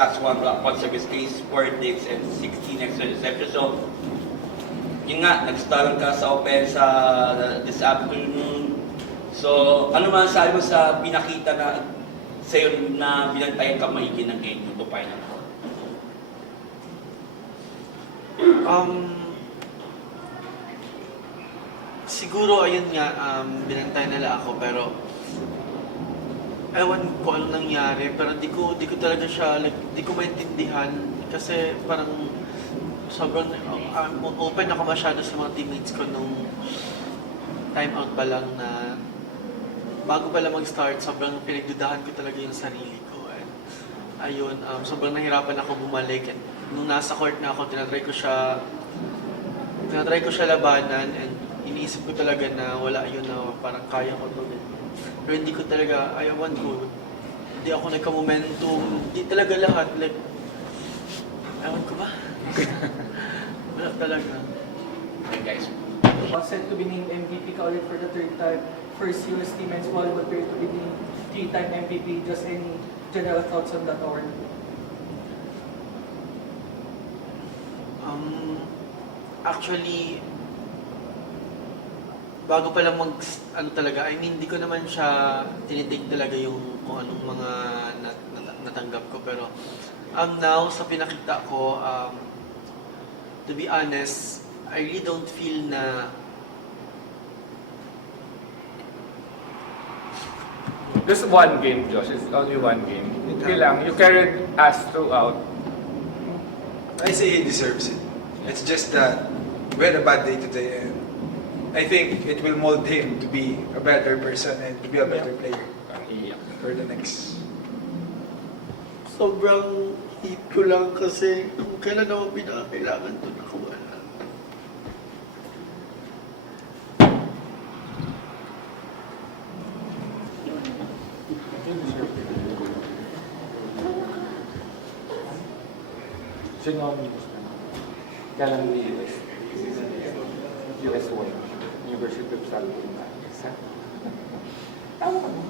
tax 1 service case, 4 days, and 16 extra receptions. So, yun nga, nag-start ka sa Opensa this afternoon. So, ano man sabi mo sa pinakita na sa'yo na binantayan ka maigi ng game to final? Siguro ayun nga, binantayan nila ako pero ewan ko anong nangyari pero di ko talaga siya, like, di ko maintindihan kasi parang sobrang open ako masyado sa mga teammates ko nung time out pa lang na bago pala mag-start, sobrang pinagdudahan ko talaga yung sarili ko. And ayun, sobrang nahirapan ako bumalik. And nung nasa court na ako, tinatry ko siya labanan and iniisip ko talaga na wala yun na parang kaya ko to. Pero hindi ko talaga, ayawan ko. Hindi ako nagka-momentum. Hindi talaga lahat. Like, ayawan ko ba? Wala talaga. Okay, guys. Set to be named MVP ka ulit for the third time. First UST men's volleyball player to be named 3-time MVP. Just any general thoughts on that award? Actually, bago pa lang ano talaga, I mean, di ko naman siya tinitake talaga yung kung anong mga natanggap ko. Pero, now, sa pinakita ko, to be honest, I really don't feel na Just one game, Josh. It's only one game. Okay lang. You carried us throughout. I say he deserves it. It's just that we had a bad day today, and I think it will mold him to be a better person and to be a better player for the next. sobrang hate ko lang kasi kailan naman pinakailangan to nakawala. Sino ang kaya lang ni US1, University of Salvador. Tama ka mo?